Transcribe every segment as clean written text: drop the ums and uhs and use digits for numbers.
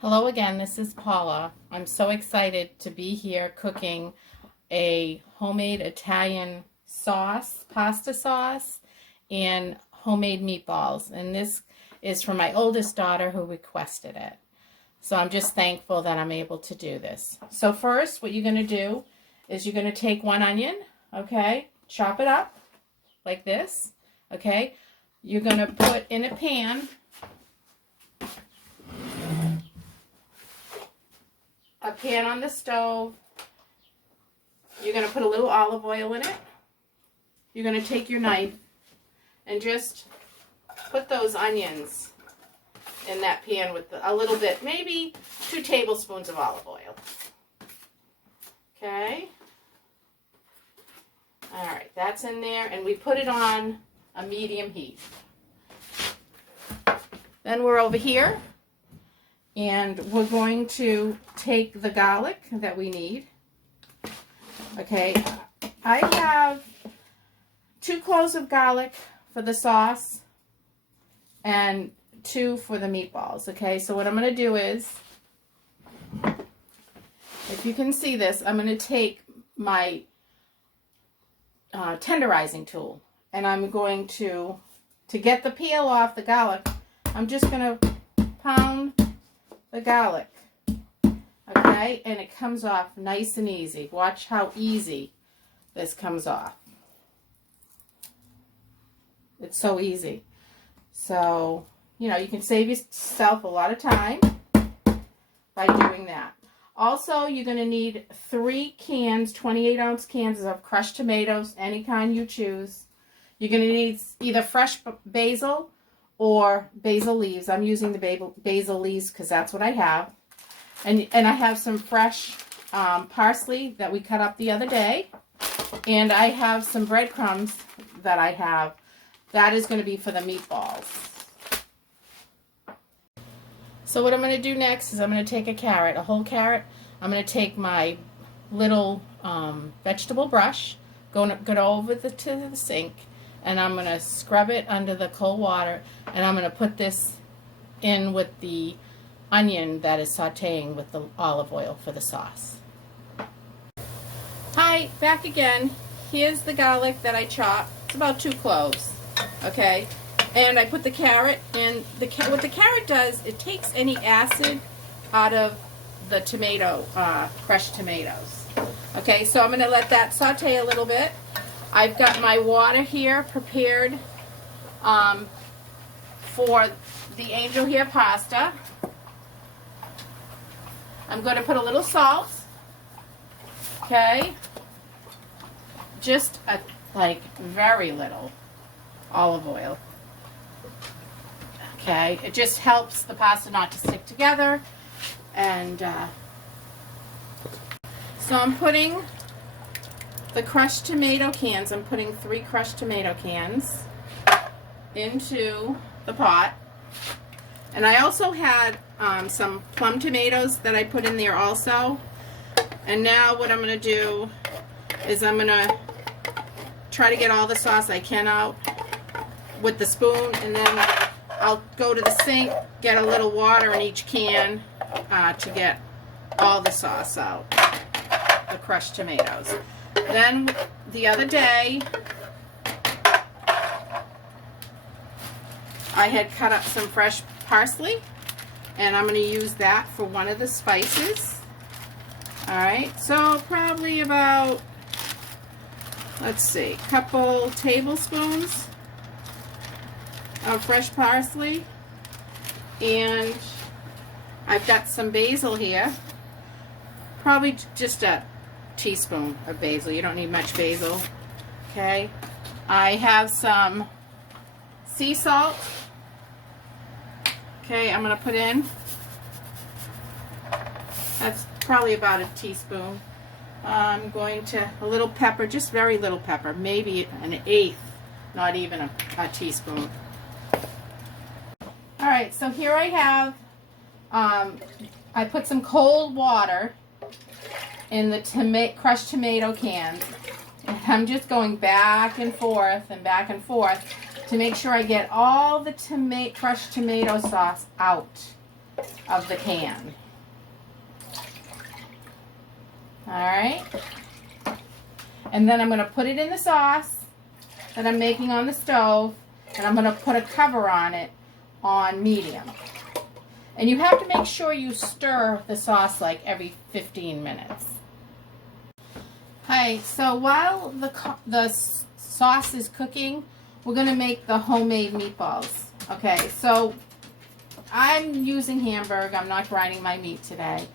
Hello again, this is Paula. I'm so excited to be here cooking a homemade Italian sauce, pasta sauce, and homemade meatballs. And this is from my oldest daughter who requested it. So I'm just thankful that I'm able to do this. So first, what you're going to do is you're going to take one onion, okay, chop it up like this, okay. You're going to put in a pan on the stove. You're going to put a little olive oil in it. You're going to take your knife and just put those onions in that pan with a little bit, maybe 2 tablespoons of olive oil. Okay. All right, that's in there, and we put it on a medium heat. Then we're over here, and we're going to take the garlic that we need. Okay, I have 2 cloves of garlic for the sauce and 2 for the meatballs. Okay, so what I'm going to do is, if you can see this, I'm going to take my tenderizing tool, and I'm going to get the peel off the garlic, I'm just going to pound the garlic, okay, and it comes off nice and easy. Watch how easy this comes off. It's so easy. So, you know, you can save yourself a lot of time by doing that. Also, you're going to need 3 cans, 28-ounce cans of crushed tomatoes, any kind you choose. You're going to need either fresh basil or basil leaves. I'm using the basil leaves because that's what I have. And I have some fresh parsley that we cut up the other day. And I have some breadcrumbs that I have. That is going to be for the meatballs. So what I'm going to do next is I'm going to take a carrot, a whole carrot. I'm going to take my little vegetable brush, go over to the sink, and I'm going to scrub it under the cold water, and I'm going to put this in with the onion that is sauteing with the olive oil for the sauce. Hi, back again. Here's the garlic that I chopped. It's about 2 cloves, okay? And I put the carrot in. What the carrot does, it takes any acid out of the tomato, crushed tomatoes. Okay, so I'm going to let that saute a little bit. I've got my water here prepared for the angel hair pasta. I'm going to put a little salt. Okay, just like very little olive oil. Okay, it just helps the pasta not to stick together. And so I'm putting the crushed tomato cans, I'm putting 3 crushed tomato cans into the pot. And I also had some plum tomatoes that I put in there also. And now what I'm going to do is I'm going to try to get all the sauce I can out with the spoon, and then I'll go to the sink, get a little water in each can to get all the sauce out, the crushed tomatoes. Then the other day, I had cut up some fresh parsley, and I'm going to use that for one of the spices. Alright, so probably about, let's see, a couple tablespoons of fresh parsley. And I've got some basil here, probably just a teaspoon of basil. You don't need much basil. Okay, I have some sea salt. Okay, I'm going to put in. That's probably about a teaspoon. I'm going to, a little pepper, just very little pepper, maybe an 1/8, not even a teaspoon. Alright, so here I have, I put some cold water in the crushed tomato cans. And I'm just going back and forth to make sure I get all the crushed tomato sauce out. of the can. All right. And then I'm going to put it in the sauce that I'm making on the stove, and I'm going to put a cover on it on medium. And you have to make sure you stir the sauce like every 15 minutes. Hi, so while the sauce is cooking, we're going to make the homemade meatballs. Okay, so I'm using Hamburg. I'm not grinding my meat today.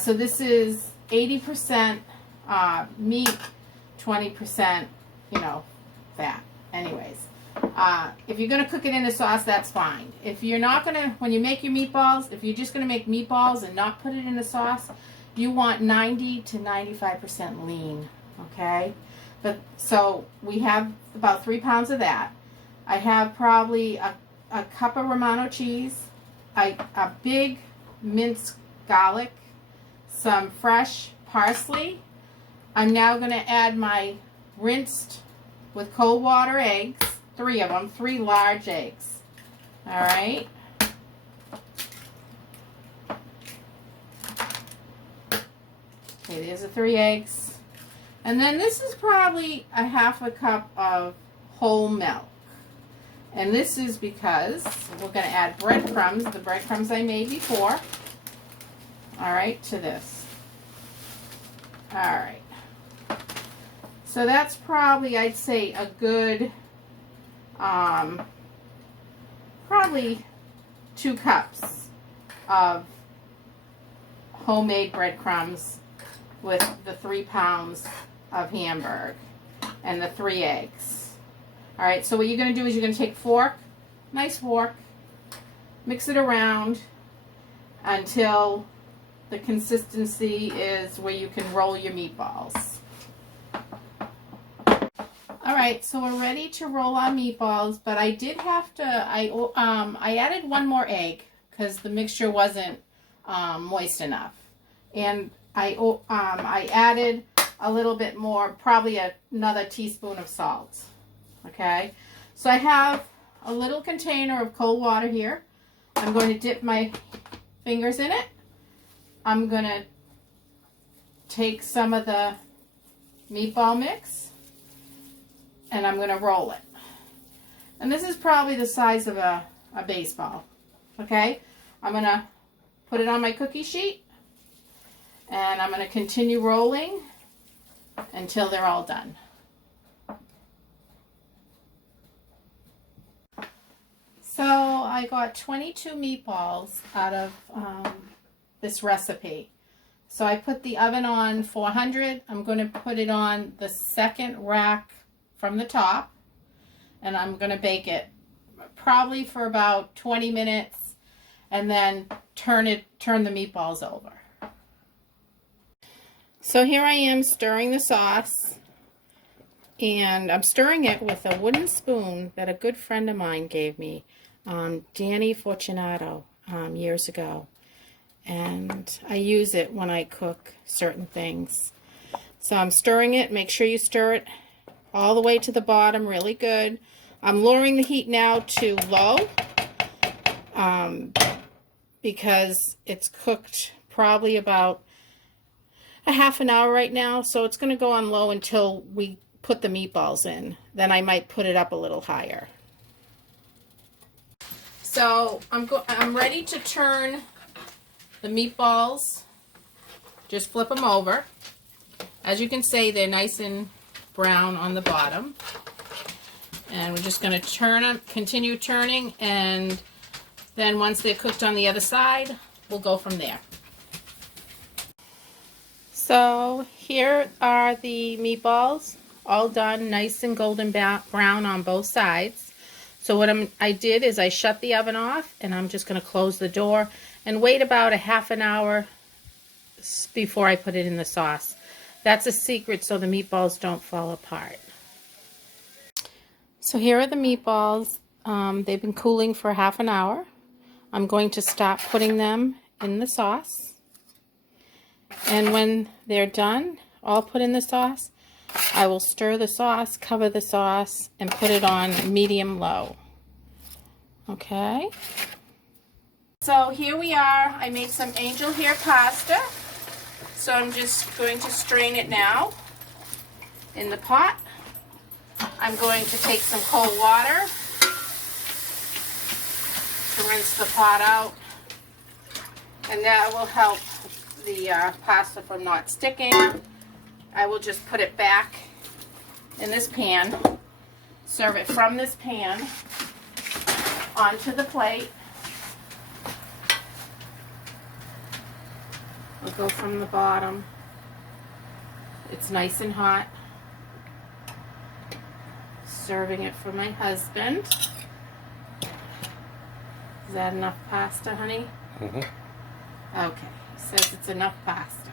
So this is 80% meat, 20%, fat. Anyways, if you're going to cook it in a sauce, that's fine. If you're not going to, when you make your meatballs, if you're just going to make meatballs and not put it in a sauce, you want 90 to 95% lean, okay? But so we have about 3 pounds of that. I have probably a cup of Romano cheese, a big minced garlic, some fresh parsley. I'm now going to add my rinsed with cold water eggs, 3 of them, 3 large eggs. All right. Okay, there's the 3 eggs. And then this is probably a half a cup of whole milk. And this is because we're going to add breadcrumbs, the breadcrumbs I made before, all right, to this. All right. So that's probably, I'd say, a good, probably 2 cups of homemade breadcrumbs with the 3 pounds of Hamburg and the 3 eggs. All right, so what you're going to do is you're going to take a fork, nice fork, mix it around until the consistency is where you can roll your meatballs. All right, so we're ready to roll our meatballs, but I did have to, I added 1 more egg because the mixture wasn't moist enough. And I added a little bit more, probably another teaspoon of salt. Okay, so I have a little container of cold water here. I'm going to dip my fingers in it. I'm going to take some of the meatball mix and I'm going to roll it. And this is probably the size of a baseball. Okay, I'm going to put it on my cookie sheet and I'm going to continue rolling until they're all done. So I got 22 meatballs out of this recipe. So I put the oven on 400. I'm going to put it on the second rack from the top. And I'm going to bake it probably for about 20 minutes. And then turn the meatballs over. So here I am stirring the sauce. And I'm stirring it with a wooden spoon that a good friend of mine gave me. Danny Fortunato years ago, and I use it when I cook certain things. So I'm stirring it. Make sure you stir it all the way to the bottom really good. I'm lowering the heat now to low because it's cooked probably about a half an hour right now, so it's going to go on low until we put the meatballs in. Then I might put it up a little higher. So I'm ready to turn the meatballs. Just flip them over. As you can see, they're nice and brown on the bottom. And we're just going to turn them, continue turning, and then once they're cooked on the other side, we'll go from there. So here are the meatballs, all done, nice and golden brown on both sides. So what I did is I shut the oven off, and I'm just going to close the door and wait about a half an hour before I put it in the sauce. That's a secret so the meatballs don't fall apart. So here are the meatballs. They've been cooling for half an hour. I'm going to stop putting them in the sauce. And when they're done, all put in the sauce, I will stir the sauce, cover the sauce, and put it on medium-low. Okay? So here we are. I made some angel hair pasta. So I'm just going to strain it now in the pot. I'm going to take some cold water to rinse the pot out. And that will help the pasta from not sticking. I will just put it back in this pan. Serve it from this pan onto the plate. We'll go from the bottom. It's nice and hot. Serving it for my husband. Is that enough pasta, honey? Mm-hmm. Okay, he says it's enough pasta.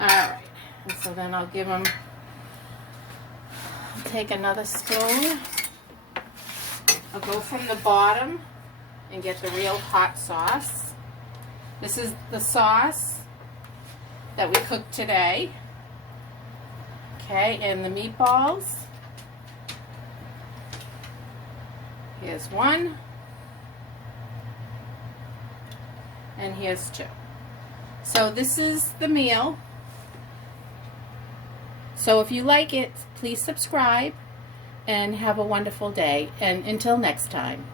Alright, and so then I'll give him, take another spoon. I'll go from the bottom and get the real hot sauce. This is the sauce that we cooked today. Okay, and the meatballs. Here's one. And here's two. So this is the meal. So if you like it, please subscribe and have a wonderful day. And until next time.